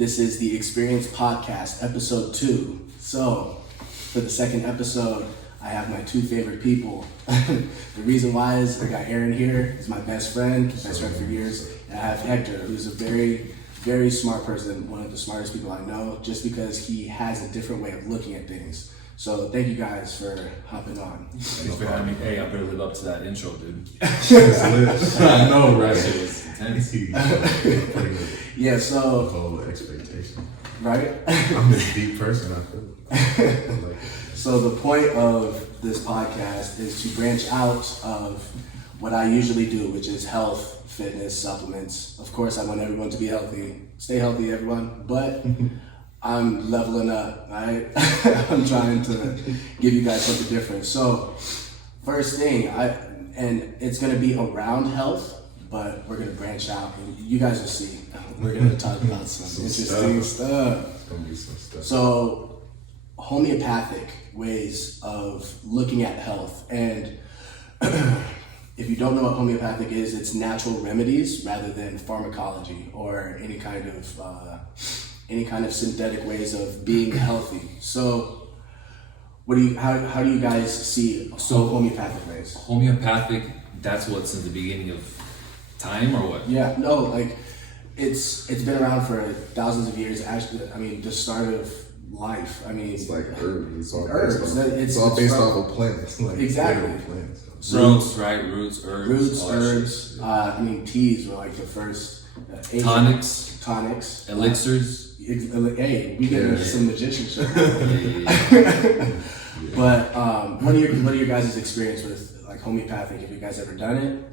This is the Xperience podcast, episode 2. So, for the second episode, I have my two favorite people. The reason why is I got Aaron here. He's my best friend for years. And I have Hector, who's a very, very smart person, one of the smartest people I know, just because he has a different way of looking at things. So thank you guys for hopping on. Thanks for having me. Hey, I better live up to that intro, dude. I know, right? It was intense. Yeah, so... The whole expectation. Right? I'm this deep person, I feel. So the point of this podcast is to branch out of what I usually do, which is health, fitness, supplements. Of course, I want everyone to be healthy. Stay healthy, everyone. But I'm leveling up, right? I'm trying to give you guys something different. So first thing, and it's going to be around health, but we're going to branch out. And you guys will see. We're going to talk about some interesting stuff. It's going to be some stuff. So homeopathic ways of looking at health. And if you don't know what homeopathic is, it's natural remedies rather than pharmacology or any kind of synthetic ways of being healthy. So how do you guys see homeopathic ways? Homeopathic, that's what, since the beginning of time or what? Yeah, no, like it's been around for thousands of years. Actually, I mean, the start of life. I mean, it's like herbs. It's all herbs. It's all based off of plants. Like exactly. Plants. Roots, right? Roots, herbs. Roots, herbs. I mean, teas were like the first. Tonics. Elixirs. Hey, we get into some magician shit. Yeah. But what are your guys' experience with like homeopathic? Have you guys ever done it?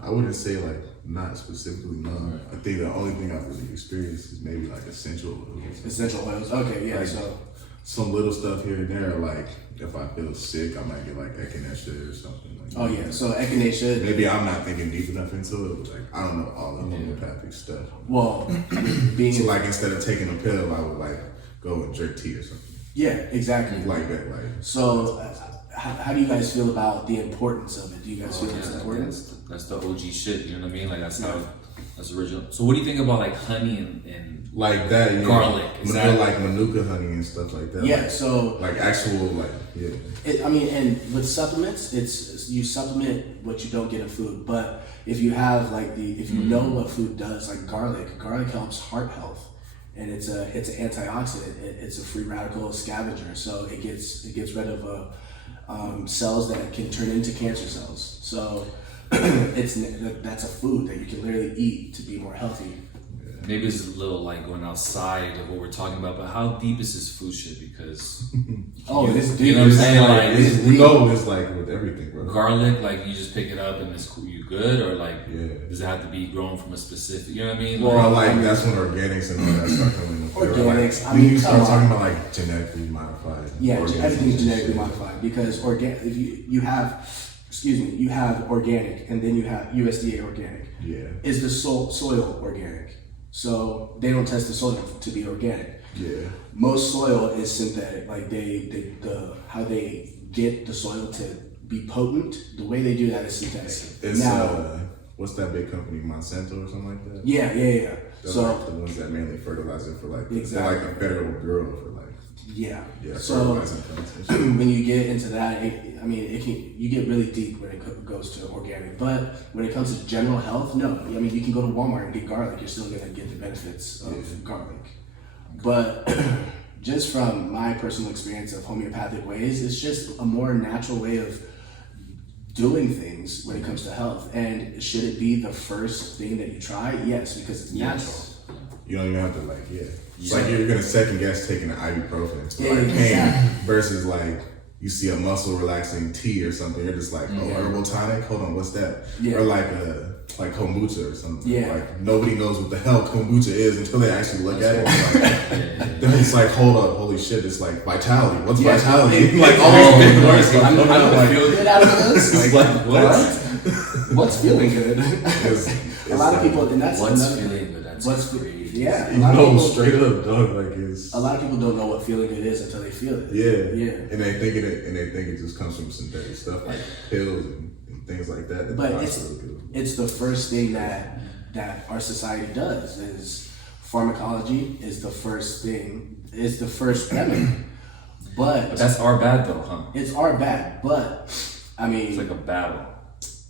I wouldn't say like not specifically none. I think the only thing I've really experienced is maybe like essential oils. Essential oils. Okay, yeah. Like, so some little stuff here and there. Like if I feel sick, I might get like echinacea or something. Like oh yeah. So echinacea. Maybe I'm not thinking deep enough into it. But like I don't know all the homeopathic stuff. Well, so like instead of taking a pill, I would like go and drink tea or something. Yeah, exactly. Like that. Like so. How do you guys feel about the importance of it? Do you guys feel it's important? That's the OG shit, you know what I mean? Like that's original. So what do you think about like honey and like that, yeah. Garlic? Like Manuka honey and stuff like that. Yeah, like, so like actual like and with supplements, it's you supplement what you don't get in food. But if you have like if you know what food does, like garlic helps heart health. And it's an antioxidant. It's a free radical scavenger. So it gets rid of cells that can turn into cancer cells. So that's a food that you can literally eat to be more healthy. Maybe it's a little like going outside of what we're talking about, but how deep is this food shit? Because it's deep. You know what I'm saying? Like we know it's like with everything, bro. Garlic, like you just pick it up and it's cool, you good, or like does it have to be grown from a specific? You know what I mean? Well, like that's when organics and all that start coming in. Organics. Like, you start talking about like genetically modified. Yeah, everything's genetically modified because if you have organic and then you have USDA organic. Yeah. Is the soil organic? So they don't test the soil to be organic. Yeah. Most soil is synthetic. Like how they get the soil to be potent, the way they do that is synthetic. It's what's that big company, Monsanto or something like that? Yeah. They're like the ones that mainly fertilize it for like they're like a federal bureau for like so when you get into that, you get really deep when it goes to organic. But when it comes to general health, no. I mean, you can go to Walmart and get garlic. You're still gonna get the benefits of garlic. But just from my personal experience of homeopathic ways, it's just a more natural way of doing things when it comes to health. And should it be the first thing that you try? Yes, because it's natural. You don't even have to It's like you're gonna second guess taking an ibuprofen for like pain versus like you see a muscle relaxing tea or something. You're just like, herbal tonic. Hold on, what's that? Yeah. Or like kombucha or something. Yeah. Like nobody knows what the hell kombucha is until they actually look at it. Then it's like, hold up, holy shit! It's like vitality. What's vitality? Like all these big words. I'm gonna feel good out of this. Like what? What's feeling good? A lot of people, and that's what's feeling good. That's crazy. Yeah, straight up, dog. Like a lot of people don't know what feeling good is until they feel it. Yeah. And they think it just comes from synthetic stuff like pills and things like that. But it's the first thing that our society does is pharmacology is the first remedy. But that's our bad though, huh? it's our bad. But I mean, it's like a battle.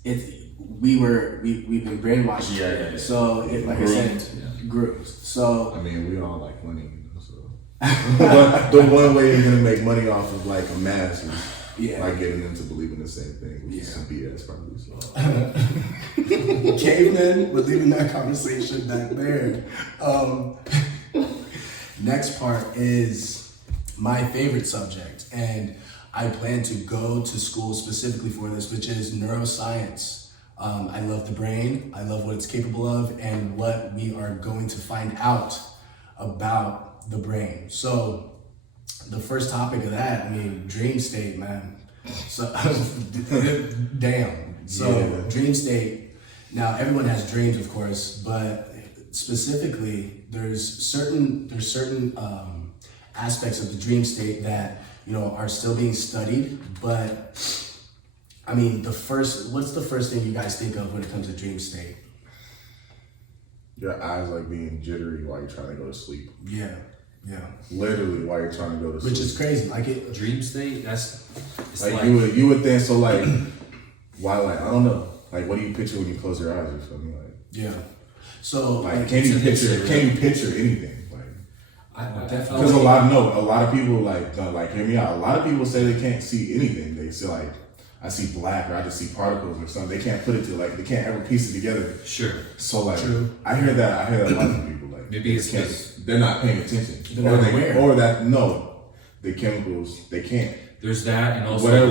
We've been brainwashed. Yeah. So like I said, groups. So I mean, we all like money, so. But the one way you're gonna make money off of like a mass is like getting them to believe in the same thing, which is some BS probably. So. Cavemen, we're leaving that conversation back there. Next part is my favorite subject, and I plan to go to school specifically for this, which is neuroscience. I love the brain, I love what it's capable of, and what we are going to find out about the brain. So the first topic of that, I mean, dream state, man. So damn. So dream state. Now everyone has dreams, of course, but specifically, there's certain aspects of the dream state that are still being studied. But I mean, what's the first thing you guys think of when it comes to dream state? Your eyes like being jittery while you're trying to go to sleep. Yeah. Literally while you're trying to go to sleep. Which is crazy. Like dream state. It's like you would think so. Like why? Like I don't know. Like what do you picture when you close your eyes? You feel me? Like So like can you picture anything? Definitely. Because a lot of people like hear me out. A lot of people say they can't see anything. They say like, I see black or I just see particles or something. They can't put it to they can't ever piece it together. Sure. So like, I hear that a lot of people like maybe they're not paying attention. The chemicals they can't. There's that, and also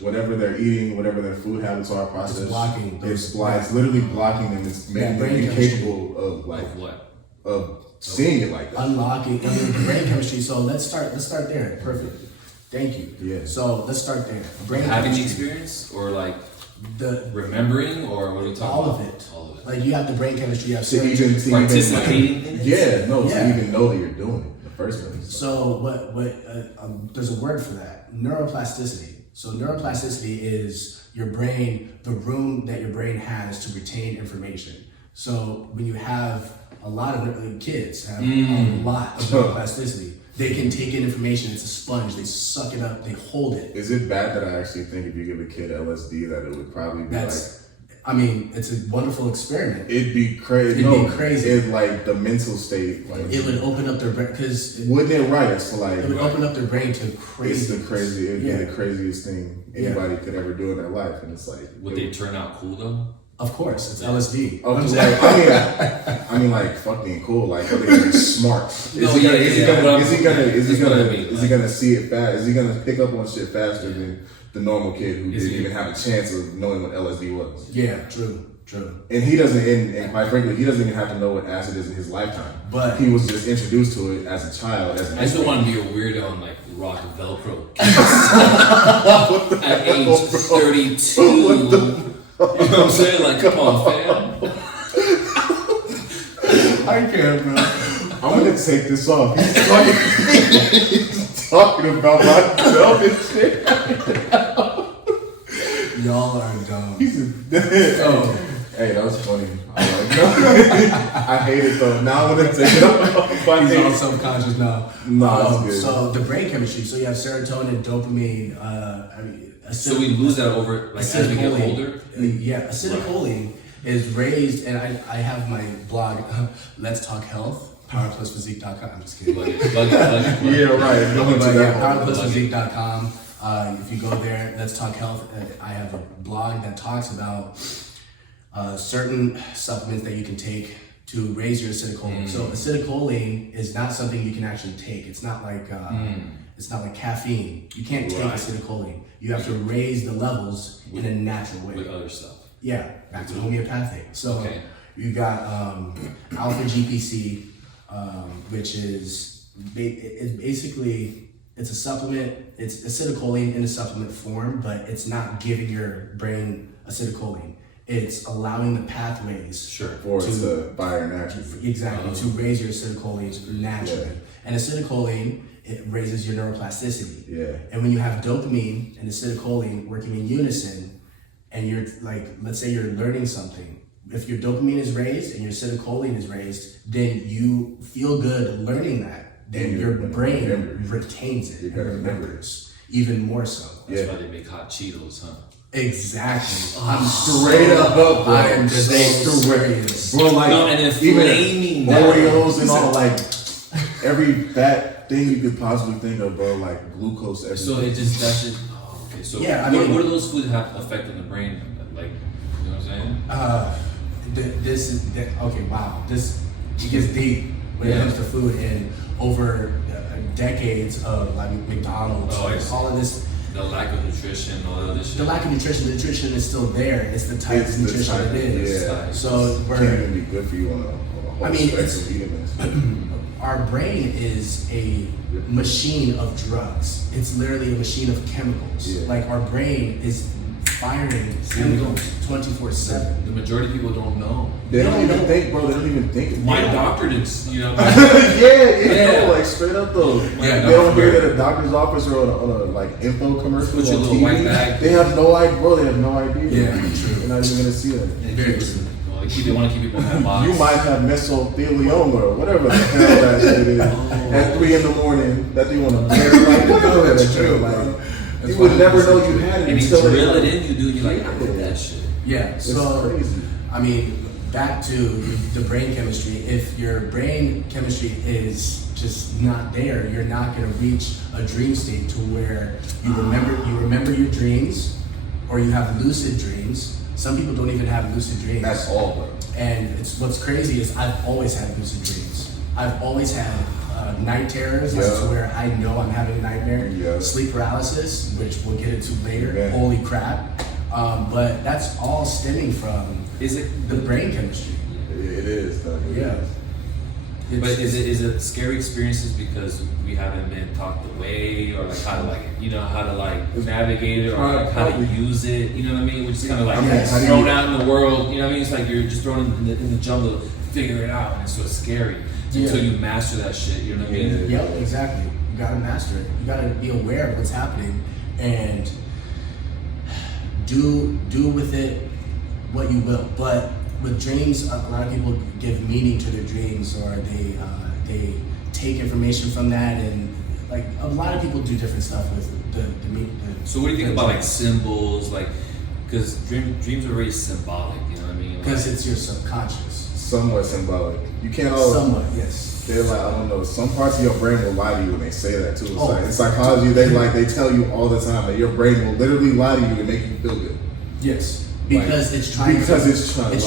whatever they're eating, whatever their food habits are processed. It's blocking. It's literally blocking them. It's making them incapable of what? Of seeing it like that. Unlocking brain chemistry. So let's start there. Perfect. Thank you. Yeah. So let's start there. Brain having the experience, or like the remembering, or what are we talking all about? Of it. All of it. Like you have the brain chemistry. You have to even participating. To even know that you're doing it in the first place. So there's a word for that. Neuroplasticity. So neuroplasticity is your brain, the room that your brain has to retain information. So when you have a lot of kids have a lot of neuroplasticity. They can take in information. It's a sponge. They suck it up. They hold it. Is it bad that I actually think if you give a kid LSD that it would probably be I mean, it's a wonderful experiment. It'd be crazy. It'd be crazy. It's like the mental state. Like it would open up their brain wouldn't it right? It's like it would open up their brain to crazy. It'd be the craziest thing anybody could ever do in their life, and it's like would they turn out cool though? Of course, it's LSD. I mean, like fucking cool. Like, are they smart? Is he gonna see it fast? Is he gonna pick up on shit faster than the normal kid who didn't even have a chance of knowing what LSD was? Yeah, true. And he doesn't, and quite frankly, he doesn't even have to know what acid is in his lifetime. But he was just introduced to it as a child. I still want to be a weirdo and like rock Velcro at age 32. You know what I'm saying? Like, come on, fam. I can't, man. I'm gonna take this off. He's talking about myself and shit. Y'all are dumb. Hey, that was funny. I hate it though. Now I'm gonna take it off. He's all subconscious now. No, that's good. So the brain chemistry. So you have serotonin, dopamine. So we lose that over like as we get older. Yeah, acetylcholine is raised, and I have my blog, Let's Talk Health, powerplusphysique.com. I'm just kidding. Yeah, right. Powerplusphysique.com. If you go there, Let's Talk Health. I have a blog that talks about certain supplements that you can take to raise your acetylcholine. So acetylcholine is not something you can actually take. It's not like caffeine. You can't take acetylcholine. You have to raise the levels in a natural way. With other stuff. Yeah, back to homeopathic. So you got alpha GPC, which is basically it's a supplement. It's acetylcholine in a supplement form, but it's not giving your brain acetylcholine. It's allowing the pathways for it to fire naturally. Exactly, to raise your acetylcholine naturally. Yeah. And acetylcholine, it raises your neuroplasticity. Yeah. And when you have dopamine and acetylcholine working in unison, and you're like, let's say you're learning something, if your dopamine is raised and your acetylcholine is raised, then you feel good learning that. Then your brain retains it and remembers even more so. That's why they make hot Cheetos, huh? Exactly. I'm straight up, bro. I am so serious. Bro, like, no, and then even Oreos and all, like, every fat thing you could possibly think of, bro, like glucose, everything. So it just, that shit, oh, okay. So yeah, what do those foods have effect on the brain? Like, you know what I'm saying? This is, okay, wow. This, it gets deep when it comes to food, and over decades of like McDonald's, all of this. The lack of nutrition, all the other shit. The lack of nutrition, the nutrition is still there. It's the type of nutrition it is. Yeah. So it can't even be good for you on a whole spectrum eating this. Our brain is a machine of drugs. It's literally a machine of chemicals. Yeah. Like our brain is firing chemicals 24/7. The majority of people don't know. They don't even think, bro. They don't even think. My doctor didn't, you know. yeah. Like straight up though. Yeah, they don't hear that at a doctor's office or on a like info commercial Put your on little TV. white bag. They have no idea, bro. They have no idea. Yeah, true. They're not even gonna see that. Very true. They want to keep people in that box. You might have mesothelioma or whatever the hell that shit is at 3 a.m. that they want to bear like that's true. Like you would never know you had it and until you drill it in you, dude. You're like, I did that shit. Yeah, It's so crazy. I mean, back to the brain chemistry. If your brain chemistry is just not there, you're not going to reach a dream state to where you remember your dreams, or you have lucid dreams. Some people don't even have lucid dreams. That's all, bro. And it's what's crazy is I've always had lucid dreams. I've always had night terrors. That's where I know I'm having a nightmare. Yeah. Sleep paralysis, which we'll get into later. Yeah. Holy crap! But that's all stemming from the brain chemistry. It is, though. Yeah. But is it scary experiences because we haven't been taught the way, or like how to navigate it, or like how to use it? You know what I mean? We're just kind of like thrown out in the world. You know what I mean? It's like you're just thrown in the jungle, figure it out, and it's so scary until you master that shit. You know what I mean? Yep, exactly. You gotta master it. You gotta be aware of what's happening and do with it what you will. But with dreams, a lot of people give meaning to their dreams, or they take information from that, and like a lot of people do different stuff with the So what do you think about like symbols, like because dreams are very symbolic, you know what I mean? Because it's your subconscious. Somewhat symbolic. You can't always. Somewhat, yes. They're like, I don't know. Some parts of your brain will lie to you when they say that too. It's like in psychology, they tell you all the time that your brain will literally lie to you to make you feel good. Yes. Because like, it's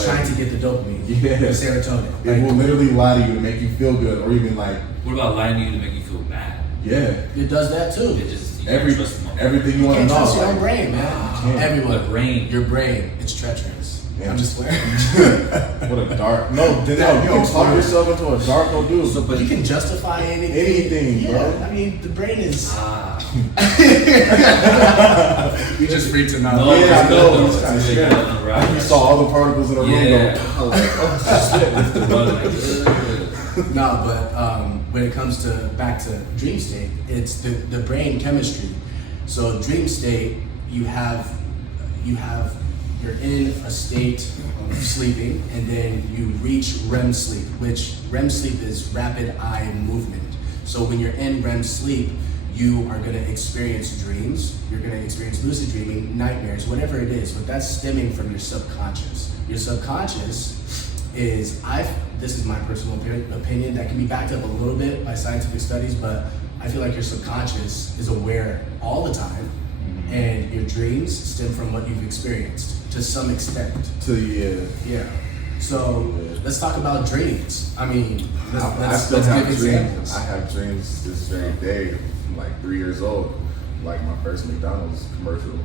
trying to get the dopamine, the serotonin. It will literally lie to you to make you feel good, or even like. What about lying to you to make you feel bad? Yeah. It does that too. It just everything you want to know. You can't trust your own brain, man. Everyone. Your brain, it's treacherous. Yeah. I'm just swearing. What a dark. No, you can talk yourself into a dark old dude. So, but you can justify anything. Anything, yeah, bro. I mean, the brain is. We just free to know. No, yeah, I know. It's kind of scary. You saw all the particles in the room go. Like, oh shit. No, but when it comes to back to dream state, it's the brain chemistry. So dream state, you're in a state of sleeping, and then you reach REM sleep, which REM sleep is rapid eye movement. So when you're in REM sleep, you are going to experience dreams, you're going to experience lucid dreaming, nightmares, whatever it is, but that's stemming from your subconscious. Your subconscious is, this is my personal opinion, that can be backed up a little bit by scientific studies, but I feel like your subconscious is aware all the time, and your dreams stem from what you've experienced to some extent. Yeah. So let's talk about dreams. I mean, I still have dreams. I have dreams this very day. I'm like 3 years old, like my first McDonald's commercial.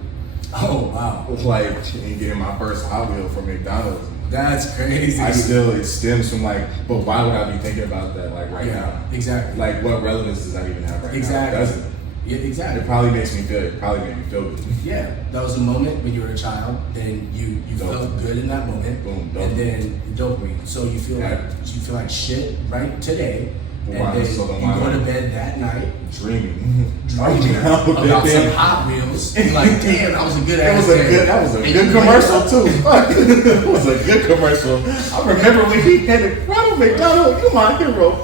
Oh wow! Like and getting my first Hot Wheel from McDonald's. That's crazy. It stems from like, but why would I be thinking about that like right now? Exactly. Like what relevance does that even have right now? Exactly. It doesn't. Yeah, exactly. It probably makes me feel it. Probably made me feel good. Yeah, that was a moment when you were a child, then you felt good in that moment, Boom, and then dopamine. So you feel like shit right today, Wow, then so you go to bed that night dreaming about some Hot Wheels. You're like, damn, that was a good ass day. That was a good commercial too. It was a good commercial. I remember when he had it. Ronald McDonald, you my hero.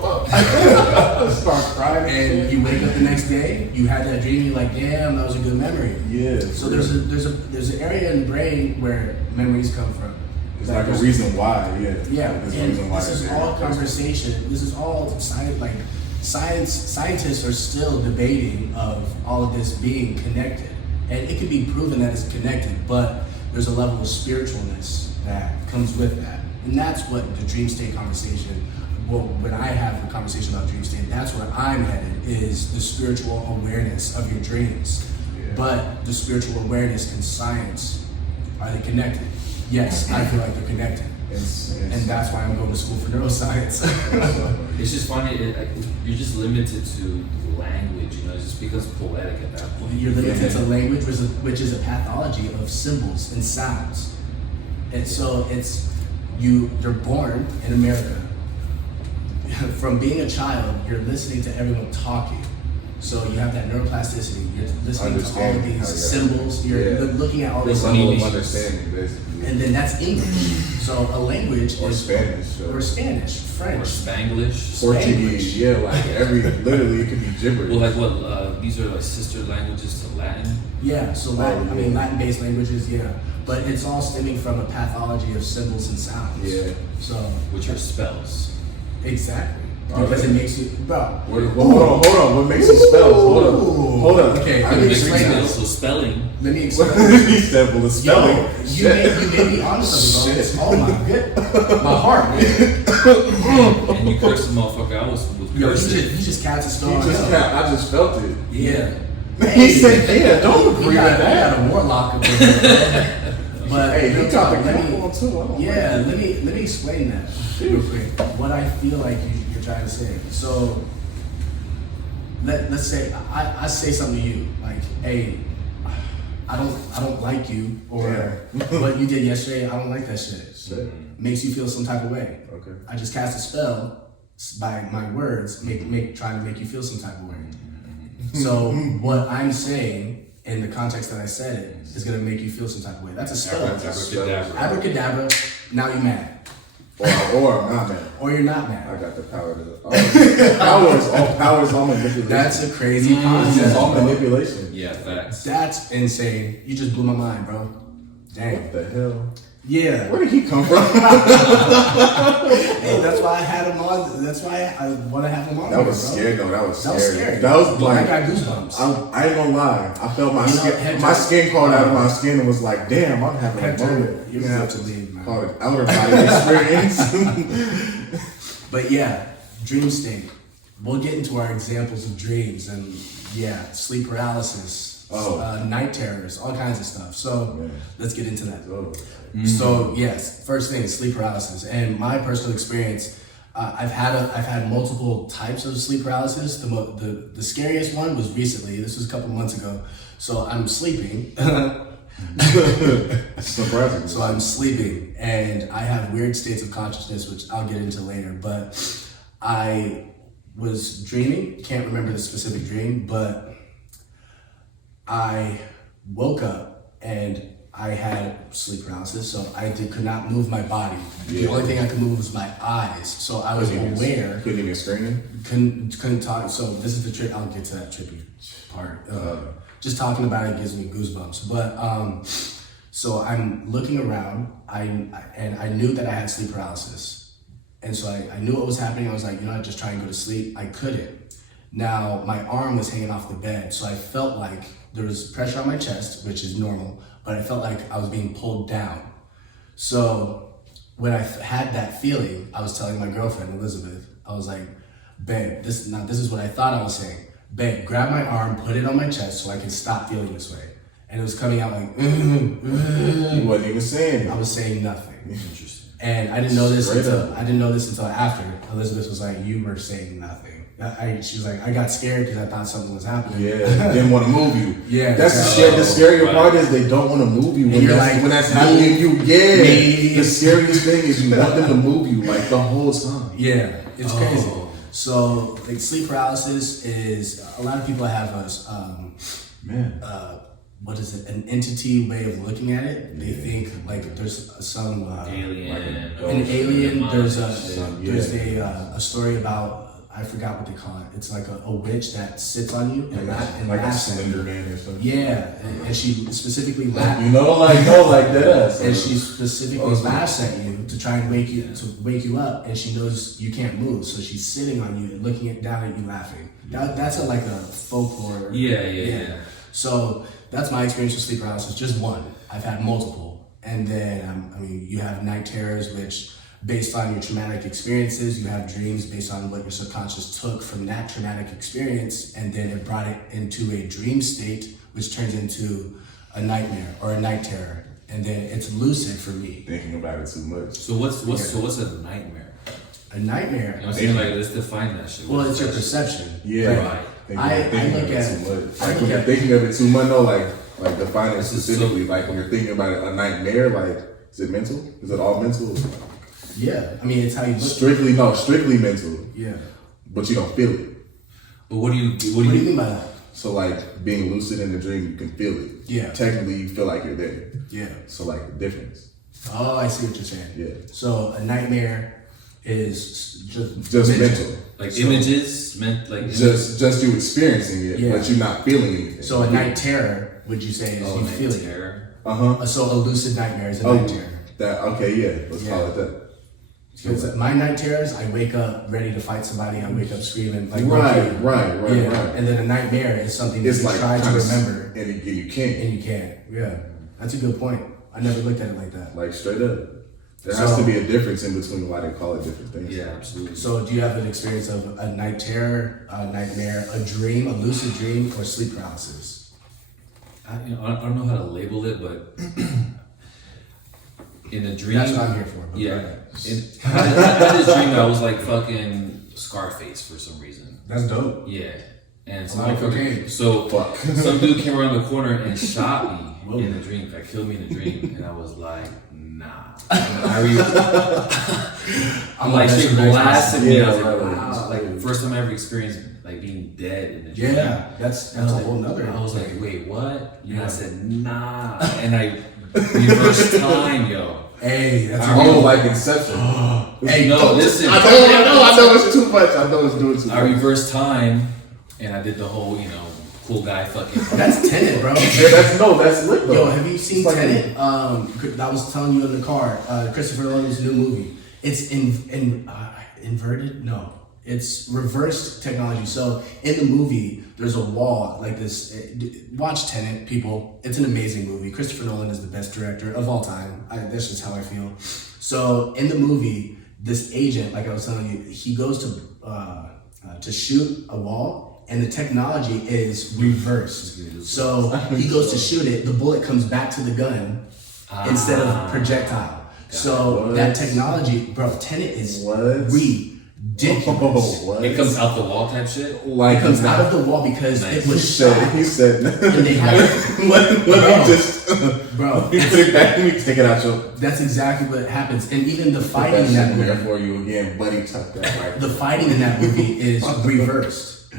Start crying. And you wake up the next day, you had that dream, you're like, damn, that was a good memory. Yeah. So there's an area in the brain where memories come from. It's like a reason why, Yeah, There's and a reason why this is all conversation. This is all science. Like scientists are still debating of all of this being connected, and it can be proven that it's connected. But there's a level of spiritualness that comes with that, and that's what the dream state conversation. Well, when I have a conversation about dream state, that's where I'm headed. Is the spiritual awareness of your dreams, but the spiritual awareness and science, are they connected? Yes, I feel like they're connected. And that's why I'm going to school for neuroscience. It's just funny, you're just limited to language, it just becomes poetic at that point. You're limited to language, which is a pathology of symbols and sounds. And so you're born in America. From being a child, you're listening to everyone talking. So you have that neuroplasticity. You're listening to all of these symbols. You're looking at all these symbols. Understanding, basically. And then that's English. So a language or is Spanish, or Spanish, French, or Spanglish, Portuguese. Yeah, like literally, it could be gibberish. Well, like what? These are like sister languages to Latin. Yeah. So Latin. I mean, Latin-based languages. Yeah. But it's all stemming from a pathology of symbols and sounds. Yeah. So which are spells. Exactly. Because it makes you, bro. Hold on. What makes it spells? Hold on. Okay, let me explain that. So spelling. Let me explain. He said, "Well, the spelling." You made me honest with it, bro. Oh my good, my heart, man. And you cursed the motherfucker. I was with cursing. You just cast a stone. I just felt it. Yeah. He said, "Yeah, don't agree with that." We got a warlock up there. But hey, he got the let me explain that real quick. What I feel like you're trying to say. So let's say I say something to you like, hey, I don't like you, or what you did yesterday, I don't like that shit. Makes you feel some type of way. Okay. I just cast a spell by my words, trying to make you feel some type of way. So what I'm saying in the context that I said it is gonna make you feel some type of way. That's a spell. Abracadabra. Now you're mad. Or I'm not mad. Or you're not mad. I got the power to powers all manipulation. That's a crazy concept. It's all manipulation. Yeah, facts. That's insane. You just blew my mind, bro. Dang. What the hell? Yeah. Where did he come from? Hey, that's why I had him on. That's why I want to have him on. That was scary though. That was scary. That was like I got goosebumps. I ain't gonna lie. I felt my skin crawled out of my skin and was like, damn, I'm having a moment. You're gonna have to leave, man. Called an outer body experience. But yeah, dream state. We'll get into our examples of dreams and sleep paralysis, night terrors, all kinds of stuff. So let's get into that. So yes, first thing is sleep paralysis, and my personal experience. I've had multiple types of sleep paralysis. The scariest one was recently. This was a couple months ago. So I'm sleeping. Surprising. So I'm sleeping, and I have weird states of consciousness, which I'll get into later. But I was dreaming. Can't remember the specific dream, but I woke up and I had sleep paralysis, so I could not move my body. The only thing I could move was my eyes. So I was aware. Couldn't even scream. Couldn't talk. So this is the trick. I'll get to that trippy part. Just talking about it gives me goosebumps. But so I'm looking around. I knew that I had sleep paralysis, and so I knew what was happening. I was like, I'd just try and go to sleep. I couldn't. Now my arm was hanging off the bed, so I felt like there was pressure on my chest, which is normal. But I felt like I was being pulled down. So when I had that feeling, I was telling my girlfriend, Elizabeth, I was like, babe, this is what I thought I was saying. Babe, grab my arm, put it on my chest so I can stop feeling this way. And it was coming out like, You wasn't even saying it. I was saying nothing. Interesting. And I didn't know this until after. Elizabeth was like, you were saying nothing. She was like, I got scared because I thought something was happening. Yeah, didn't want to move you. Yeah, that's the scarier part is they don't want to move you when that's happening. The scariest thing is you want them to move you like the whole time. Yeah, it's crazy. So like sleep paralysis is a lot of people have what is it? An entity way of looking at it. They think like there's some alien. An alien. There's a story about. I forgot what they call it. It's like a witch that sits on you and like a Slender Man or something. Yeah, and she specifically laughs. Like that. And she specifically laughs at you to try and wake you up, and she knows you can't move, so she's sitting on you and looking down at you laughing. That's like a folklore. Yeah. So that's my experience with sleep paralysis. Just one. I've had multiple, and then you have night terrors, which. Based on your traumatic experiences, you have dreams based on what your subconscious took from that traumatic experience, and then it brought it into a dream state, which turns into a nightmare or a night terror, and then it's lucid for me. Thinking about it too much. So what's a nightmare? A nightmare. You know what I'm saying? Like, let's define that shit. Well, it's your perception. Yeah. Right. I look at it too much. Like when you're thinking of it too much, though, like define it specifically. Like when you're thinking about it, a nightmare, like is it mental? Is it all mental? Yeah, it's how you look. Strictly mental. Yeah, but you don't feel it. But what do you mean by that? So like being lucid in a dream, you can feel it. Yeah. Technically, you feel like you're there. Yeah. So like the difference. Oh, I see what you're saying. Yeah. So a nightmare is just mental. Like images meant like just you experiencing it, but you're not feeling anything. So a night terror, would you say, is you feel it? So a lucid nightmare is a night terror. Let's call it that. Because my night terrors, I wake up ready to fight somebody. I wake up screaming like right. And then a nightmare is something that you like try to remember, and you can't. Yeah, that's a good point. I never looked at it like that. Like straight up, there has to be a difference in between why they call it different things. Yeah, absolutely. So, do you have an experience of a night terror, a nightmare, a dream, a lucid dream, or sleep paralysis? I don't know how to label it, but. In a dream, that's what I'm here for. Yeah, I had this dream that I was like fucking Scarface for some reason. That's dope. Yeah, and some dude came around the corner and shot me in a dream. Like killed me in a dream, and I was like, nah. I'm like straight blasted me. I was like, wow. Like first time I ever experienced like being dead in a dream. Yeah, that's a whole nother. I was like, wait, what? And I said, nah, and I reverse time, yo. Hey, that's like Inception. Hey, no, listen. I know it's too much. I know it's doing too much. I reversed time, and I did the whole, cool guy fucking. That's Tenet, bro. That's lit, though. Yo, have you seen Tenet? I was telling you in the car, Christopher Nolan's new movie. It's inverted? No. It's reversed technology. So in the movie, there's a wall like this. Watch Tenet, people. It's an amazing movie. Christopher Nolan is the best director of all time. That's just how I feel. So in the movie, this agent, like I was telling you, he goes to shoot a wall, and the technology is reversed. So he goes to shoot it. The bullet comes back to the gun instead of projectile. So that technology, bro, Tenet is ridiculous. It comes out the wall type shit? It comes out of the wall because it was shot. He said, and they had bro, take it out, yo. That's exactly what happens. And even the fighting in that movie. For you again, buddy, tuck that right. The fighting in that movie is reversed.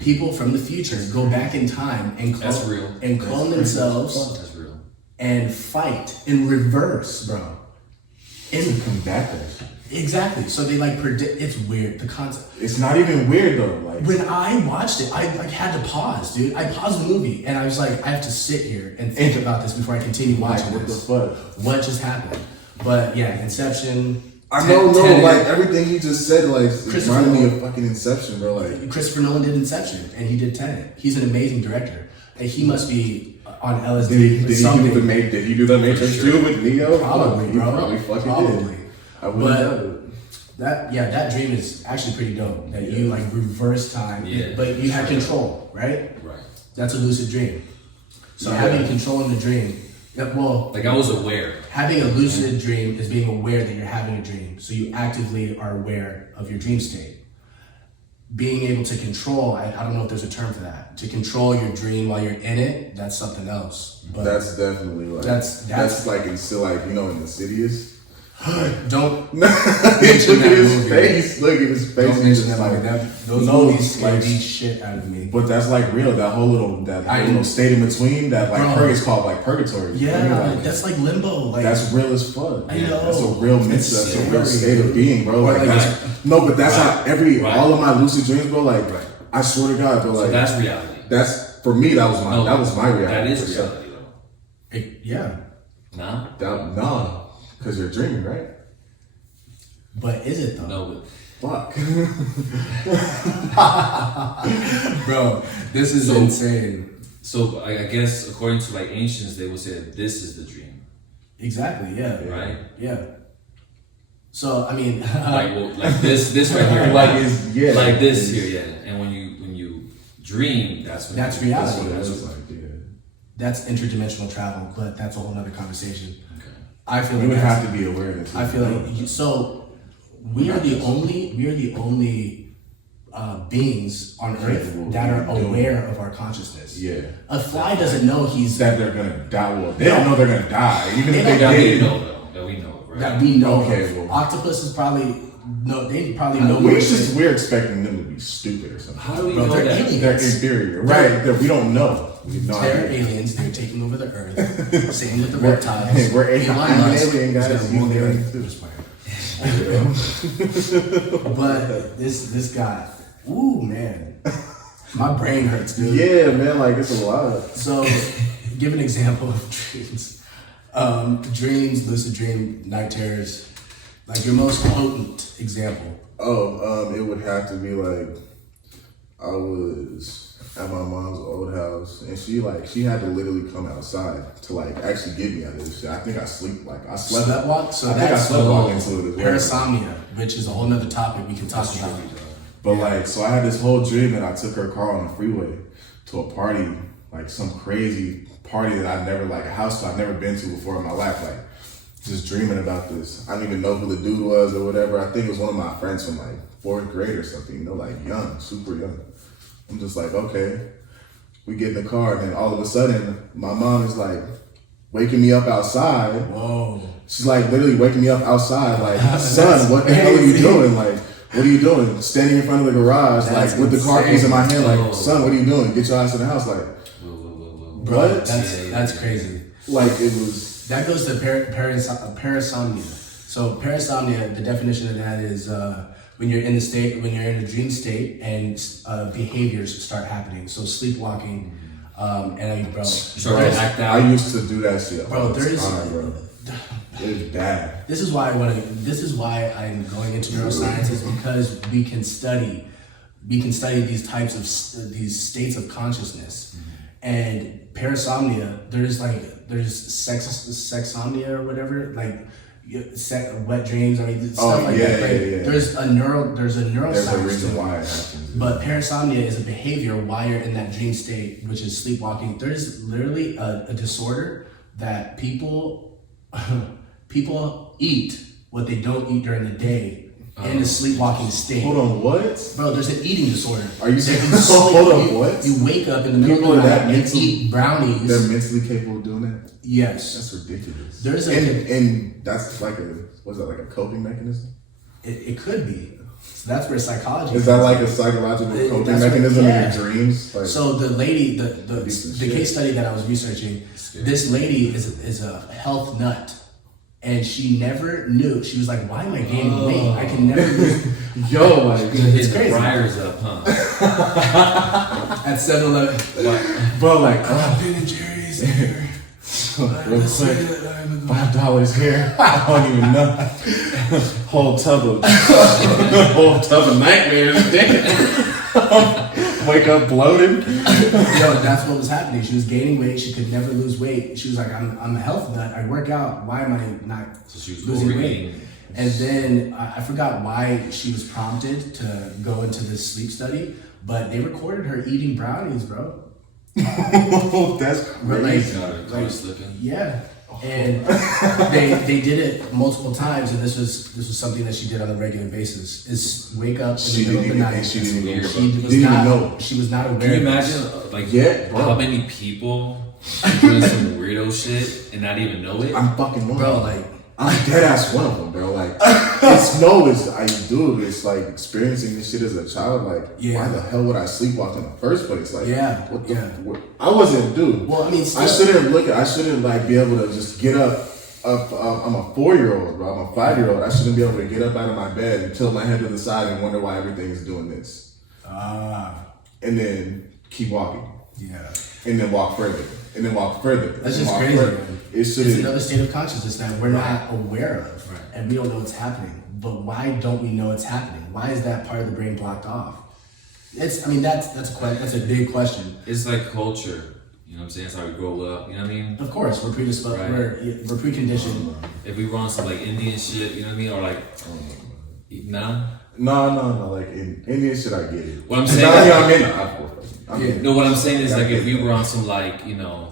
People from the future go back in time and clone themselves. That's real. And fight in reverse, bro. And combat that. Exactly. So they predict. It's weird. The concept. It's not even weird though. When I watched it, I had to pause, dude. I paused the movie and I was like, I have to sit here and think about this before I continue watching this. What the fuck? What just happened? But yeah, Inception. I know, everything he just said, reminded me of fucking Inception, bro. Christopher Nolan did Inception and he did Tenet. He's an amazing director. And he must be on LSD. Did he do the Matrix too with Neo? Probably, bro. He probably fucking did. That dream is actually pretty dope. That you reverse time, but you had control, right? Right. That's a lucid dream. So having control in the dream, I was aware. Having a lucid dream is being aware that you're having a dream. So you actively are aware of your dream state. Being able to control, I don't know if there's a term for that. To control your dream while you're in it, that's something else. But that's definitely that's in Insidious. Don't look at his face. Look at his face. Don't mention that movie. Those movies scare the shit out of me. But that's like real. That whole little state in between. That like it's called like purgatory. Yeah, that's like limbo. Like that's real as fuck. I know. That's a real mental. That's a real state of being, bro. Like that's no, but that's how all of my lucid dreams, bro. Like I swear to God, bro. Like so that's reality. That's for me. That was my reality. That is reality, though. Yeah. Nah. Because you're dreaming, right? But is it though? No, but fuck. Bro, this is insane. So I guess according to like ancients, they would say that this is the dream. Exactly. Yeah. Right. Yeah. So I mean, like this right here, like this here, yeah. And when you dream, that's reality. That's like, that's interdimensional travel, but that's a whole other conversation. Okay. I feel you like would have to be aware of it. I feel like we are the only beings on Earth that are aware of our consciousness. Yeah. A fly doesn't know that they're gonna die. Well, they don't know they're gonna die. Even if they did. That we know, right? That we know. Okay. Well, octopus is probably they probably know. We're expecting them to be stupid or something. How do we know that? They're inferior, right? That we don't know. They're aliens. They're taking over the Earth. Same with the reptiles. We're alien guys. But this guy, ooh man, my brain hurts, dude. Yeah, man, like it's a lot. So, give an example of dreams. Dreams, lucid dream, night terrors. Like your most potent example. It would have to be like I was at my mom's old house, and she had to literally come outside to like actually get me out of this shit. I think I Sleptwalk. So I think I sleptwalked into it as well. Parasomnia, which is a whole nother topic we can talk about. But so I had this whole dream that I took her car on the freeway to a party, like some crazy party that I've never, like a house I've never been to before in my life, like just dreaming about this. I don't even know who the dude was or whatever. I think it was one of my friends from like 4th grade or something, like young, super young. I'm just like, okay. We get in the car, and then all of a sudden, my mom is like waking me up outside. Whoa. She's like literally waking me up outside, like, son, what the hell are you doing? Like, what are you doing? Standing in front of the garage, like with the car keys in my hand, like, son, what are you doing? Get your ass in the house, like. Bro, what? That's crazy. Like it was. That goes to parasomnia. So parasomnia, the definition of that is when you're in a dream state and behaviors start happening. So sleepwalking, and bro, I used to do that shit. Bro, there is. It's bad. This is why I'm going into neuroscience, is because we can study these types of these states of consciousness. And parasomnia, there's sexsomnia or whatever, like wet dreams. I mean, stuff like that. Right? Yeah. There's a neuroscience. There's a reason why it happens. But parasomnia is a behavior while you're in that dream state, which is sleepwalking. There's literally a disorder that people eat what they don't eat during the day. In a sleepwalking state. Hold on, what? Bro, there's an eating disorder. Are you saying? Hold on, what? You wake up in the middle of the night and eat brownies. They're mentally capable of doing that? Yes. That's ridiculous. There's and that's like a coping mechanism? It could be. So that's where psychology is. That like a psychological coping mechanism in your dreams? Like, so the lady, the case study that I was researching, this lady is a health nut. And she never knew. She was like, "Why am I gaining weight? I can never lose." Yo, like it's crazy. Briars up, huh? At 7-Eleven, bro, like Ben and Jerry's here. Real quick, $5 here. I don't even know. whole tub of nightmares. Damn. Wake up bloated. Yo, that's what was happening. She was gaining weight. She could never lose weight. She was like, I'm a health nut. I work out. Why am I not losing weight? And then I forgot why she was prompted to go into this sleep study, but they recorded her eating brownies, bro. That's crazy. Yeah. And they did it multiple times, and this was something that she did on a regular basis. Is wake up in the middle of the night. She was not aware. Can you imagine how many people doing some weirdo shit and not even know it? I'm fucking wrong. Bro, like I'm dead ass one of them, bro. Like, it's like experiencing this shit as a child. Like, why the hell would I sleepwalk in the first place? Like, what I wasn't, dude. Well, I mean, I shouldn't like be able to just get up. I'm a 4-year-old, bro. I'm a 5-year-old. I shouldn't be able to get up out of my bed and tilt my head to the side and wonder why everything is doing this. And then keep walking. Yeah. And then walk further. And then walk further. That's just crazy. Man. It's another state of consciousness that we're not aware of, right. and we don't know what's happening. But why don't we know it's happening? Why is that part of the brain blocked off? That's a big question. It's like culture. You know what I'm saying? It's how we grow up. You know what I mean? Of course, we're predisposed. Right. We're preconditioned. If we were on some like Indian shit, you know what I mean, or like, No. Like in Indian shit, I get it. What I'm saying, what I'm saying is like if we were on some like, you know,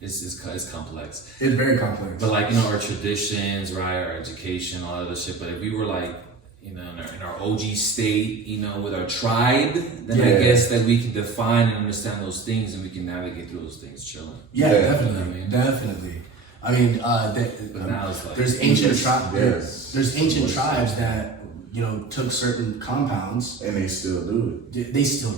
it's complex. It's very complex. But like, you know, our traditions, right, our education, all that other shit. But if we were like, you know, in our OG state, you know, with our tribe, then I guess that we can define and understand those things and we can navigate through those things chilling. Yeah, definitely. Definitely. I mean, now it's like, there's ancient tribes. There's ancient tribes that, you know, took certain compounds and they still do it. They still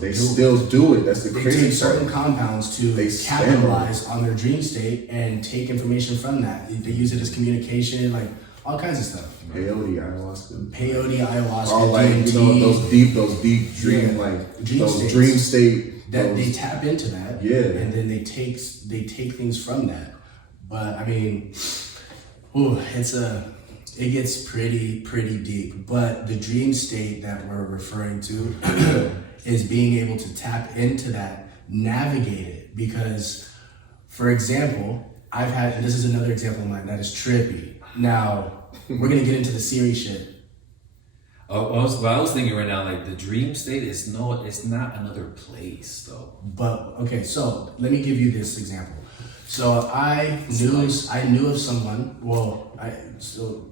do it. That's the crazy part. They take certain compounds to capitalize on their dream state and take information from that. They use it as communication, like all kinds of stuff. Peyote, ayahuasca. All like, DMT, you know, those deep dream, like those dream state. They tap into that. Yeah. And then they take things from that. But I mean, it gets pretty deep. But the dream state that we're referring to is being able to tap into that, navigate it. Because, for example, and this is another example of mine that is trippy. Now, we're gonna get into the serious shit. I was thinking right now, like the dream state it's not another place though. But okay, so let me give you this example. So I knew of someone.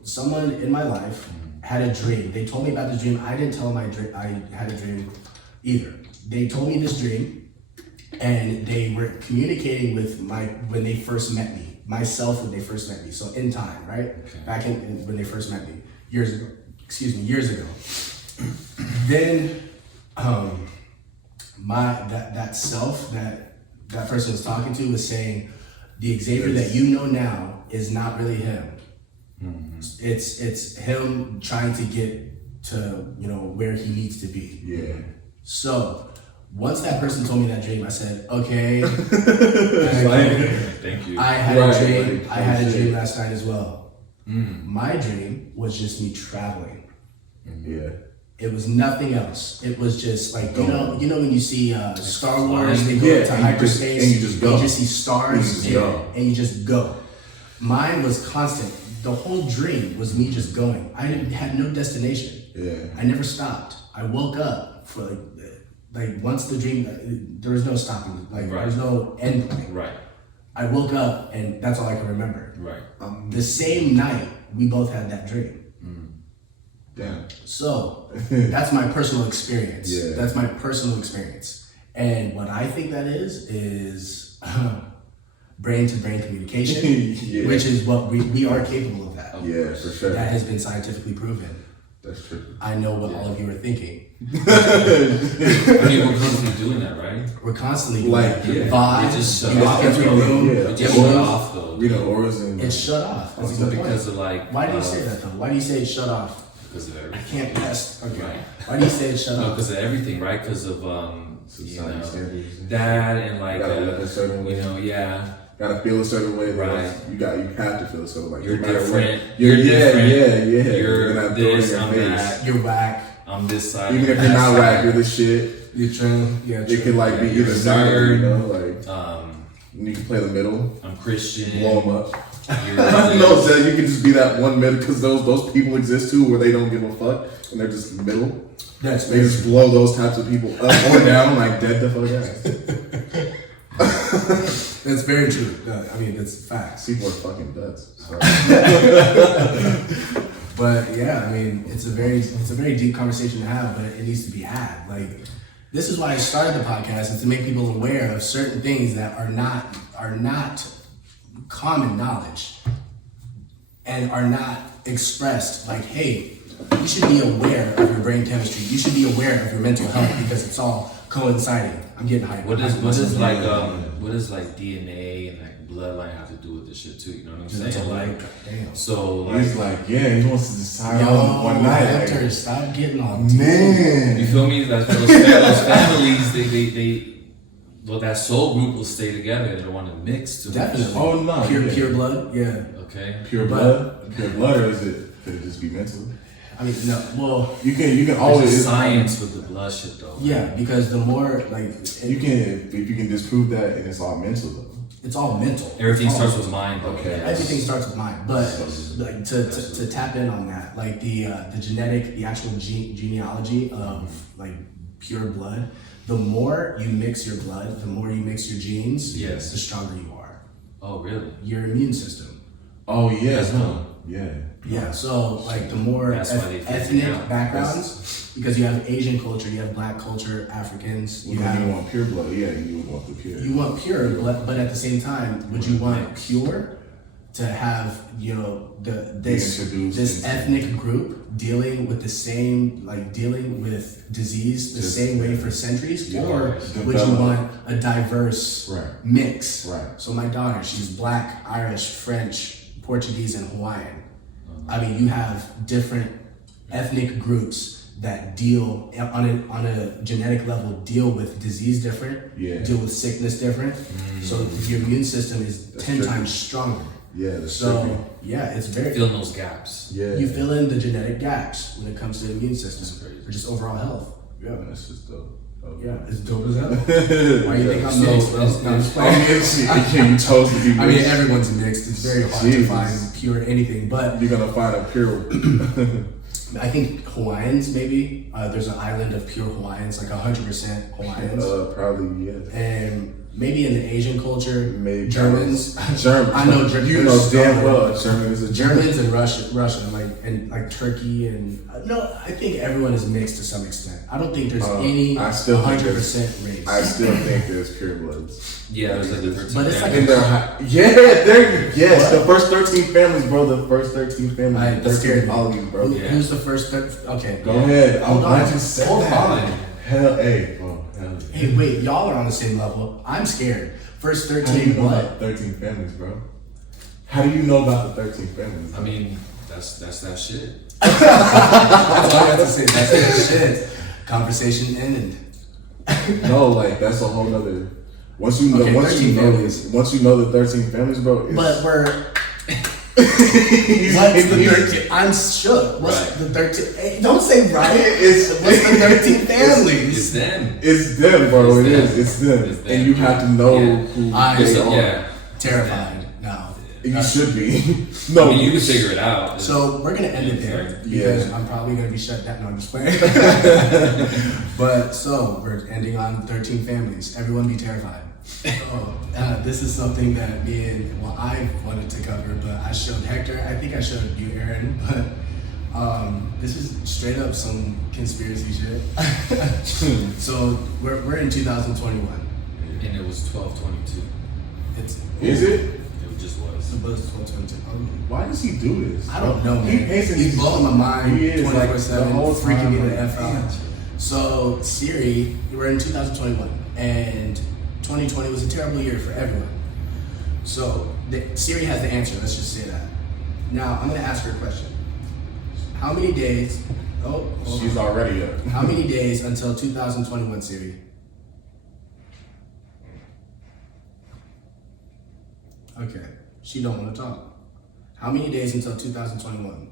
Someone in my life had a dream. They told me about the dream. I didn't tell them I had a dream either. They told me this dream, and they were communicating with when they first met me. Myself when they first met me. So in time, right? Okay. Back in when they first met me, years ago. Then, that self that person was talking to was saying, the Xavier that you know now is not really him. Mm-hmm. It's him trying to get to, you know, where he needs to be. Yeah. So once that person told me that dream, I said, okay. Thank you. I had a dream last night as well. My dream was just me traveling. Yeah. It was nothing else. It was just like, you know when you see Star Wars, they go to hyperspace and you just go. You just see stars and you just go. Mine was constant. The whole dream was me just going. I had no destination. Yeah. I never stopped. I woke up for like once the dream, there was no stopping. Like there was no end point. Right. I woke up and that's all I can remember. Right. The same night we both had that dream. Damn. So that's my personal experience. Yeah. That's my personal experience. And what I think that is brain to brain communication, which is what we are capable of that. Yeah, for sure. That has been scientifically proven. That's true. I know what all of you are thinking. I mean, we're constantly doing that, right? We're constantly It just shut off. Into a room. It just shut off though. You know, auras and it's shut off. That's because of like. Why do you say that though? Why do you say it's shut off? Because of everything. I can't guess. Okay. Right. Why do you say it's shut off? Because of everything, right? Because of that and like you know, gotta feel a certain way, right? You have to feel a certain way. You're different. You're different. You're this. I'm that. You're whack. I'm this side. Even if you're not whack, you're the shit. You're true. Yeah, it could like be either side, you know, like you can play the middle. I'm Christian. Blow them up. No, so you can just be that one middle because those people exist too, where they don't give a fuck and they're just middle. They just blow those types of people up or down, like dead the fuck out. That's very true. I mean, that's facts. People are fucking duds. But yeah, I mean, it's a very deep conversation to have, but it needs to be had. Like, this is why I started the podcast, is to make people aware of certain things that are not common knowledge. and are not expressed like, hey, you should be aware of your brain chemistry. You should be aware of your mental health because it's all coinciding. I'm getting hyped. What does like DNA and like bloodline have to do with this shit too? You know what I'm saying? Like, damn. So like, he's like, yeah, he wants to decide on one night. Hector, like, stop getting on. Man, you feel me? Like those families, well, that soul group will stay together. They don't want to mix too much. Definitely. Oh no, Pure blood. Yeah. Okay. Pure blood, or could it just be mental? I mean, no. Well, you can There's always science with the blood shit though. yeah, because the more like you can if you can disprove that, and it's all mental though. it's all mental. Everything It's all starts with mind. Though. Okay. Yes. Everything starts with mind, but like to tap in on that, like the genetic, the actual genealogy of like pure blood. The more you mix your blood, the more you mix your genes, Yes. the stronger you are. Oh really? Your immune system. Oh yeah, That's cool. yeah. Yeah, so like the more That's why they figure it ethnic out. backgrounds, because you have Asian culture, you have Black culture, Africans, you When you have want pure blood, yeah, you would want the pure. you want pure, but at the same time, would you want pure to have this introduced into- ethnic group dealing with the same dealing with disease the same way for centuries, Yeah, or right. would you want a diverse Right. mix? Right. So my daughter, she's Black, Irish, French, Portuguese, and Hawaiian. I mean, you have different ethnic groups that deal on a genetic level, deal with disease different, Yeah. deal with sickness different. So your immune system is 10 tricky. times stronger. Yeah, that's So tricky. yeah, it's very Filling those gaps. Yeah, you fill in the genetic gaps when it comes to the immune system or just overall health. Yeah, that's just dope. yeah, it's dope as hell. Why you think I'm mixed, bro? No, I'm just playing. You chose to be I mean, mixed. everyone's mixed. It's very hard to Jesus. find pure anything, but You're gonna find a pure. I think Hawaiians maybe. There's an island of pure Hawaiians, like 100% Hawaiians, Probably yes. and maybe in the Asian culture, Maybe Germans. German. I know You know damn well German is a Germans and Russian, like Turkey and no, I think everyone is mixed to some extent. I don't think there's any I still think 100% race. I still think there's pure bloods. Yeah, there's like the 13 But it's like And yes, the first 13 families, bro. The first 13 families. Alright, that scared me. Colonies, bro. Yeah. Who's the first? Okay, Go ahead. I'm Hold on. glad you said Hold that. on. Hell, hey, bro. Hell. Hey, wait, y'all are on the same level. I'm scared. First How do you 13 know what? about 13 families, bro? How do you know about the 13 families? I mean, that's that shit. That's all I have to say. That's that shit. Conversation ended. No, like that's a whole nother. Once you know, Okay, 13 families. once you know the 13 families, bro. It's, But we're. He's- What's the he's- 13? I'm shook. What's Right. the 13? Hey, don't say right. It's What's the 13 It's families? them. It's them, bro. It's It them. is. It's them. It's them. And you have to know Yeah. who I- they are. Yeah. Terrified now. You should be. No, I mean, you can figure it out. So we're gonna end it there because I'm probably gonna be shut down. No, I'm just playing. But so we're ending on 13 families. Everyone be terrified. This is something that I wanted to cover, but I showed Hector. I think I showed you, Aaron. But this is straight up some conspiracy shit. So we're in 2021. And it was 12:22. Is it? It just was. It was 1222. Why does he do this? I don't know, man. hates He's blowing my mind. He is, like, 24/7, the whole freaking me time, the F out. So Siri, we're in 2021, and 2020 was a terrible year for everyone. So Siri has the answer. Let's just say that. Now I'm gonna ask her a question. How many days? Oh, hold She's on. already up. How many days until 2021, Siri? Okay, she don't want to talk. How many days until 2021?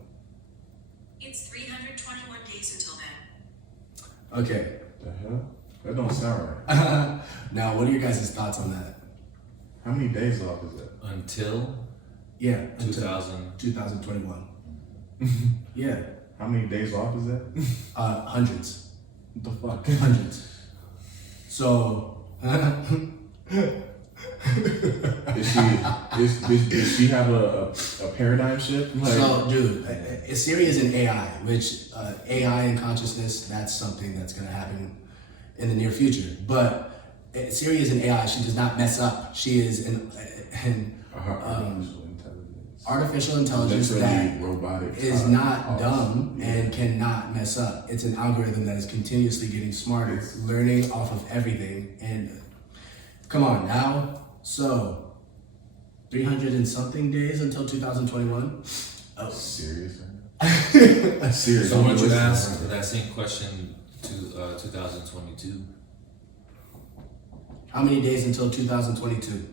It's 321 days until then. Okay. The hell? That don't sound right. Now, what are your guys' thoughts on that? How many days off is that? Until Yeah, until 2000. 2021. Yeah, How many days off is that? hundreds, What the fuck? hundreds. So, Does she have a paradigm shift? Like, so, dude, Siri is an AI, which AI and consciousness, that's something that's gonna happen in the near future. But Siri is an AI. She does not mess up. She is an artificial intelligence. artificial intelligence Literally that robotic is not dumb Yeah. and cannot mess up. It's an algorithm that is continuously getting smarter, learning off of everything. And come on now, so 300 and something days until 2021. Oh, Serious? serious. So why don't you ask that same question to 2022? How many days until 2022?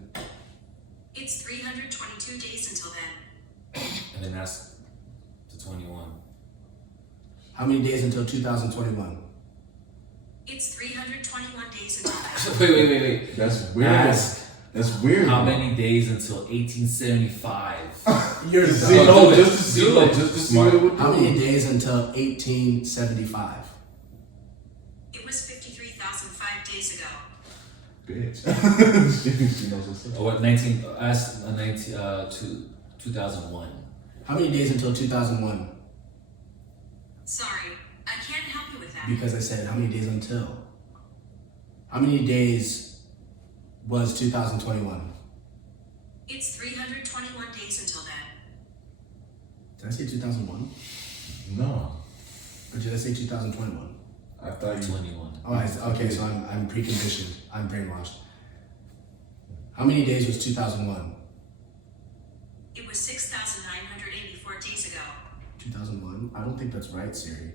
It's 322 days until then. And then ask to 21. How many days until 2021? It's 321 days until then. Wait. That's weird. Ask That's weird. how bro. many days until 1875? You're See, dumb. no, do it. just to see, Do like, it. just to see Smart. what it would do. How many days until 1875? It was 53,005 days ago. Bitch. she knows what's up. Or what? 19? Ask 2001. How many days until 2001? Sorry, I can't help you with that. Because I said how many days until. How many days was 2021? It's 321 days until then. Did I say 2001? No. Or did I say 2021? I thought you. 21. Oh, okay, so I'm preconditioned. I'm brainwashed. How many days was 2001? It was 6,984 days ago. 2001? I don't think that's right, Siri.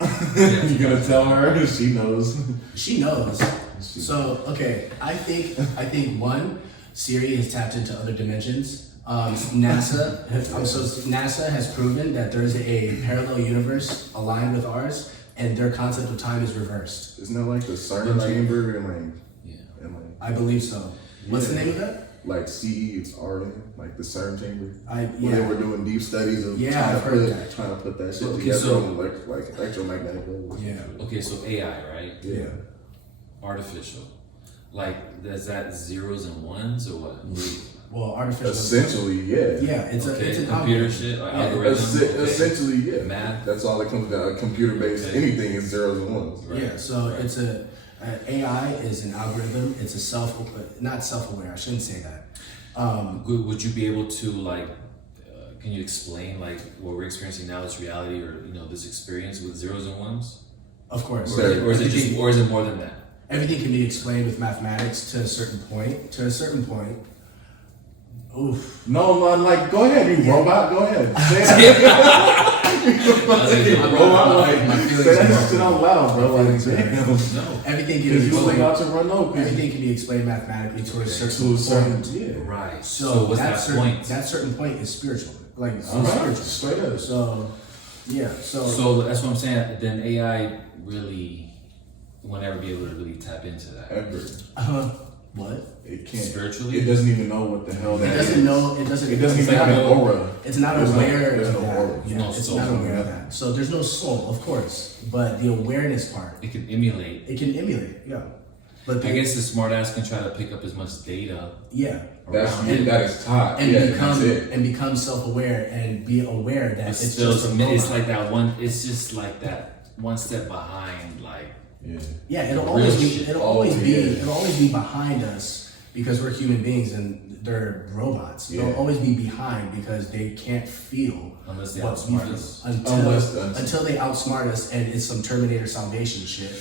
You're gonna tell her? She knows. She knows. So, okay, I think one, Siri has tapped into other dimensions. NASA has proven that there's a parallel universe aligned with ours, and their concept of time is reversed. Isn't that like the CERN chamber and like, Yeah. and like, I believe so. What's the Yeah. name of that? like CE, it's RN, like the CERN chamber? Where they Yeah. were doing deep studies of Yeah, I've heard that. trying to put that shit Okay, together so- on like electromagnetic levels. Yeah. Okay, so AI, right? Yeah. Artificial. Like, is that zeros and ones or what? Well, artificial. Essentially, yeah. Yeah, it's Okay, an computer algorithm. shit, like Yeah. algorithm. Okay. Essentially, yeah. Math. That's all it comes down. Computer-based, Okay. anything is zeros and ones. Right. Yeah, so Right. it's AI is an algorithm. It's a not self-aware. I shouldn't say that. Would you be able to like? Can you explain like what we're experiencing now is reality, or this experience with zeros and ones, Of course. or is it just, or is it more than that? Everything can be explained with mathematics to a certain point. To a certain point. Oof. No, man, like, go ahead, you robot, go ahead. Say that. Robot, like, My feelings say that are- shit out loud, bro. Like, feelings are- damn. No. Everything can Because be you only got explained. to run over. Everything can be explained mathematically to a To certain a certain, point. yeah. Right. So, what's that certain, point? That certain point is spiritual. Like it's Uh-huh. spiritual. Straight up. So, yeah. So that's what I'm saying. Then AI really will never be able to really tap into that. Ever. What? It can't. Spiritually? It doesn't even know what the hell that It is. doesn't know. It doesn't. It doesn't it's even not- have an aura. It's not There's aware there's of no that. aura. Yeah, No it's soul. not aware of that. So there's no soul, of course, but the awareness part, It can emulate. it can emulate. Yeah. But I guess the smart ass can try to pick up as much data. yeah. That's around it. it. That is taught. And Yeah, become that's it. and become self-aware and be aware that It's it's still, just a it's robot. like that one. It's just like that one step behind. Like Yeah. Yeah, it'll Real always be. shit. It'll always be. Yeah. It'll always be behind us because we're human beings and they're robots. Yeah. They'll always be behind because they can't feel unless they what we outsmart feel us. until they outsmart us and it's some Terminator Salvation shit,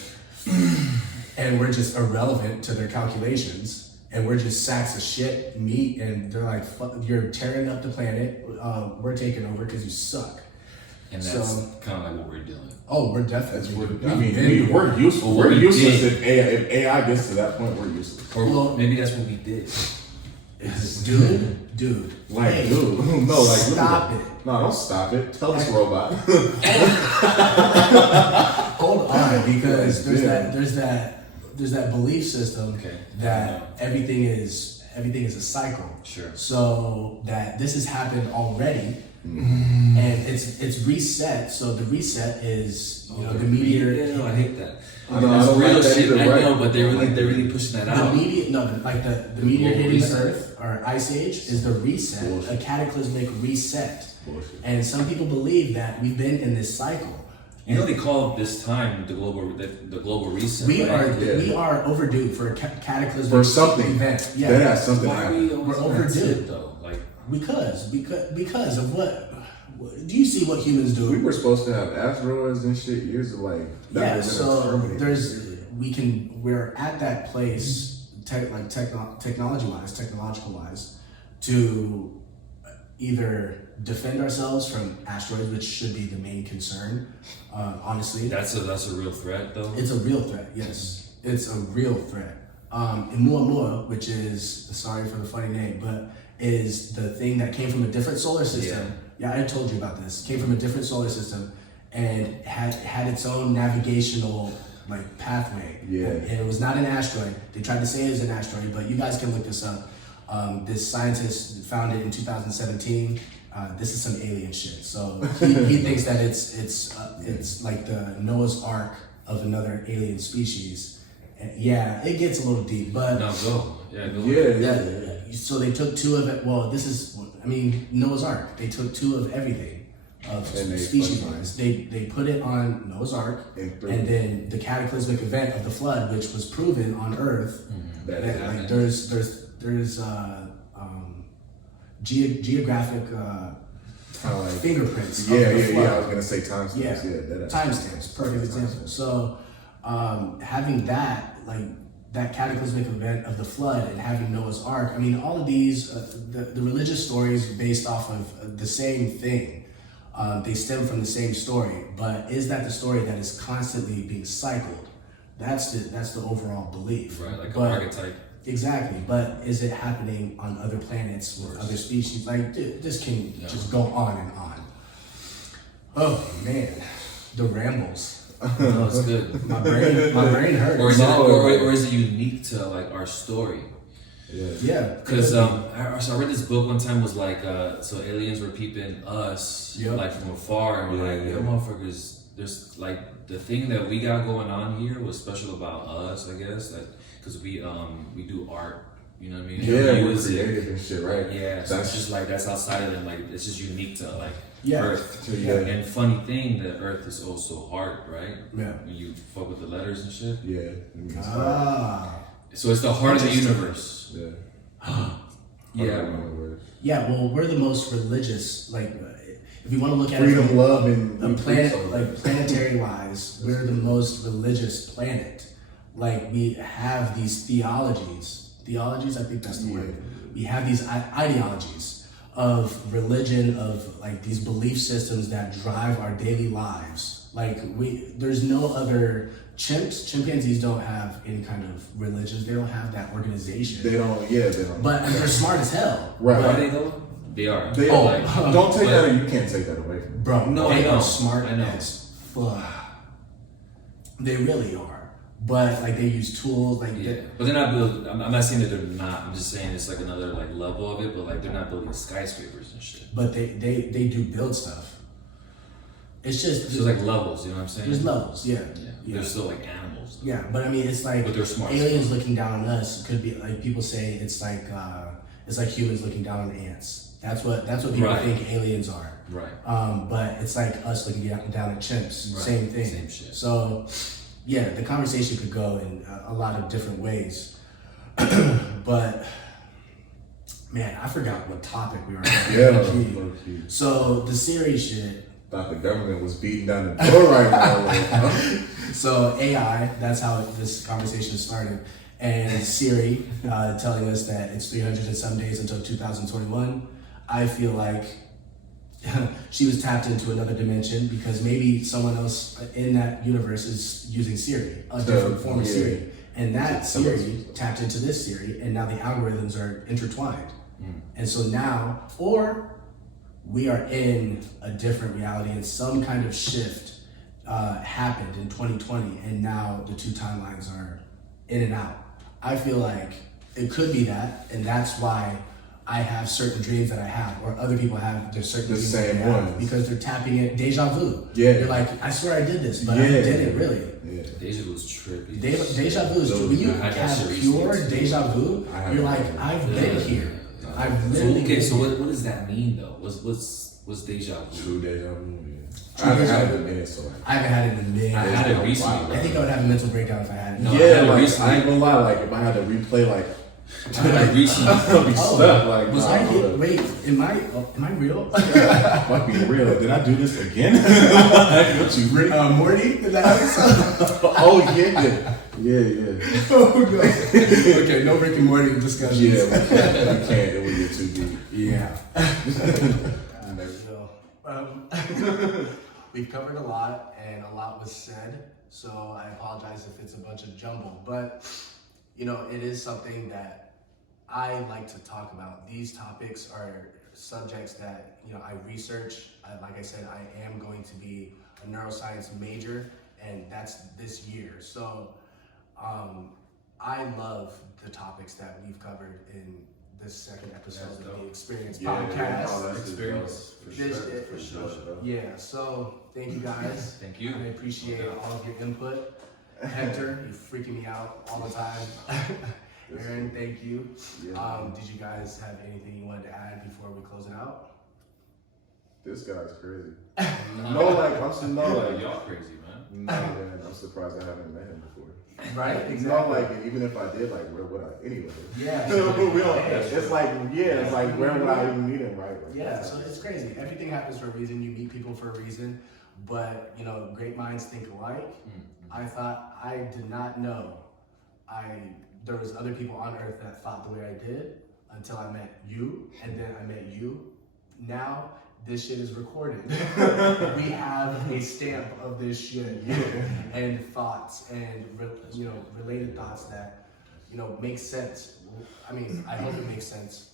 and we're just irrelevant to their calculations. And we're just sacks of shit, meat, and they're like, "Fuck, you're tearing up the planet. We're taking over because you suck." And that's So- kind of like what we're doing. Oh, we're That's definitely. what, we've I mean, been- we're useful. Well, We're we useless did. if AI gets to that point. We're useless. Or Well- maybe that's what we did. dude. Like, Hey, dude, no, like, stop look it. at that. No, don't stop it. Tell this robot. Hold on, because Yeah. there's that belief system Okay. that everything is a cycle. Sure. So that this has happened already, and it's reset. So the reset is the meteor. Yeah, I hate that. I know, I That's don't real like that shit. either, I right? know, but they're really pushing that The out. meteor, the meteor global hitting the reset. Earth or ice age is the reset, Bullshit. a cataclysmic reset. Bullshit. And some people believe that we've been in this cycle. You know they call this time the global reset. We right? are overdue for a cataclysmic For something. event. Yeah. That has something Why are we happened. always We're on that overdue. tip, though? Like Because of what? Do you see what humans do? We were supposed to have asteroids and shit years of like. Yeah, so we're at that place, technological wise, to either defend ourselves from asteroids, which should be the main concern. Honestly, that's a real threat, though. It's a real threat. Yes, it's a real threat. Oumuamua, which is, sorry for the funny name, but is the thing that came from a different solar system. Yeah, I told you about this. Came from a different solar system and had its own navigational like pathway. Yeah. And it was not an asteroid. They tried to say it was an asteroid, but you guys can look this up. This scientist found it in 2017. This is some alien shit. So he thinks that it's like the Noah's Ark of another alien species. Yeah, it gets a little deep, but no, go. Yeah, go. Yeah. So they took two of it. Well, Noah's Ark. They took two of everything, species-wise. They put it on Noah's Ark, and then the cataclysmic event of the flood, which was proven on Earth. Like there's geographic fingerprints. Yeah. I was gonna say timestamps. Yeah, timestamps. Perfect example. So having that that cataclysmic event of the flood and having Noah's Ark. I mean, all of these the religious stories based off of the same thing. They stem from the same story, but is that the story that is constantly being cycled? That's the overall belief. Right, like an archetype. Exactly, but is it happening on other planets with other species? Like, dude, this can just go on and on. Oh man, the rambles. No, it's good. My brain hurts. Or is it unique to like our story? Yeah. Because so I read this book one time, was like so aliens were peeping us like from afar, and we're like, yo, motherfuckers, there's like the thing that we got going on here was special about us, I guess, that because we do art. You know what I mean? Yeah, we're creative and shit, right? Yeah, so it's just like that's outside of them. Like it's just unique to like Earth. Yeah. And funny thing that Earth is also hard, right? Yeah. When you fuck with the letters and shit. Yeah. So it's the heart of the universe. Yeah. Yeah. Well, we're the most religious. Like, if you want to look at freedom, it, love, and a planet, like planetary wise, we're the most religious planet. Like, we have these theologies. Theologies, I think that's the word. We have these ideologies of religion, of like these belief systems that drive our daily lives. Like, there's no other chimpanzees don't have any kind of religions. They don't have that organization. They don't. But they're smart as hell. Right. Are they though? They are. Don't take that, and you can't take that away from them. Bro, no, they are smart as fuck. They really are. But like they use tools, like but they're not building. I'm not saying that they're not. I'm just saying it's like another like level of it. But like they're not building skyscrapers and shit. But they do build stuff. It's just so like levels. You know what I'm saying? There's levels, yeah. They're still like animals. Yeah, but I mean, it's like but they're smart. Aliens looking down on us could be like people say it's like humans looking down on ants. That's what people think aliens are. Right. But it's like us looking down at chimps. Right. Same thing. Same shit. So. Yeah, the conversation could go in a lot of different ways. But, man, I forgot what topic we were on. So, the Siri shit. Thought the government was beating down the door right now. So, AI, that's how this conversation started. And Siri telling us that it's 300 and some days until 2021. I feel like she was tapped into another dimension because maybe someone else in that universe is using Siri, a different form of Siri. And that Siri tapped into this Siri, and now the algorithms are intertwined. And so now, or we are in a different reality and some kind of shift happened in 2020, and now the two timelines are in and out. I feel like it could be that, and that's why I have certain dreams that I have, or other people have their certain dreams that they have, because they're tapping it. Deja vu. Yeah. You're like, I swear I did this, but I didn't really. Yeah. Deja vu is trippy. Deja vu is trippy. When you have pure deja vu, you're like, I've been here. I've literally been here. So what does that mean though? What's deja vu? True deja vu. I haven't had it in a minute, so I haven't had it in a minute. I had it recently. I think I would have a mental breakdown if I had it. No, I ain't gonna lie. Like if I had to replay like Recently. Stuck, like, was I here? Wait, am I real? Fuck be real. Did I do this again? What you Morty in that episode? Oh yeah. Oh no. Okay, no Rick and Morty discussions. Yeah, we can't. It would get too deep. Yeah. We've covered a lot, and a lot was said, so I apologize if it's a bunch of jumble, but it is something that I like to talk about. These topics are subjects that I research. Like I said, I am going to be a neuroscience major, and that's this year. So I love the topics that we've covered in this second episode of the Xperience podcast. Xperience. For sure. Yeah, so thank you guys. Thank you. I appreciate all of your input. Hector, you're freaking me out all the time. Aaron, thank you. Yeah. Did you guys have anything you wanted to add before we close it out? This guy's crazy. Y'all crazy, man. No, man, I'm surprised I haven't met him before. Right? Exactly. Exactly. Like, even if I did, like, where would I? Anyway. Yeah. It's like, where would I even meet him, right? Like, Yeah, so it's crazy. Everything happens for a reason. You meet people for a reason. But, great minds think alike. I thought, I did not know there was other people on earth that thought the way I did until I met you, and then I met you. Now, this shit is recorded. We have a stamp of this shit, and thoughts and related thoughts that make sense. I mean, I hope it makes sense.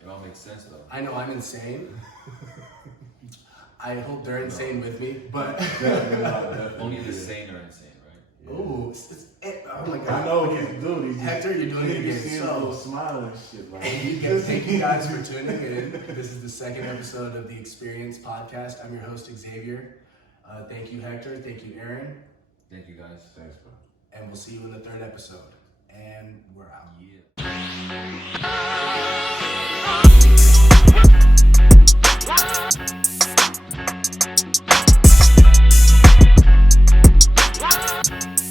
It all makes sense though. I know I'm insane. I hope they're insane with me, but only the sane are insane, right? oh my god! I know what he's doing. Hector, you're doing it again. So smile and shit. Like, Thank you guys for tuning in. This is the second episode of the Xperience podcast. I'm your host, Xavier. Thank you, Hector. Thank you, Aaron. Thank you guys. Thanks, bro. And we'll see you in the third episode. And we're out. Yeah.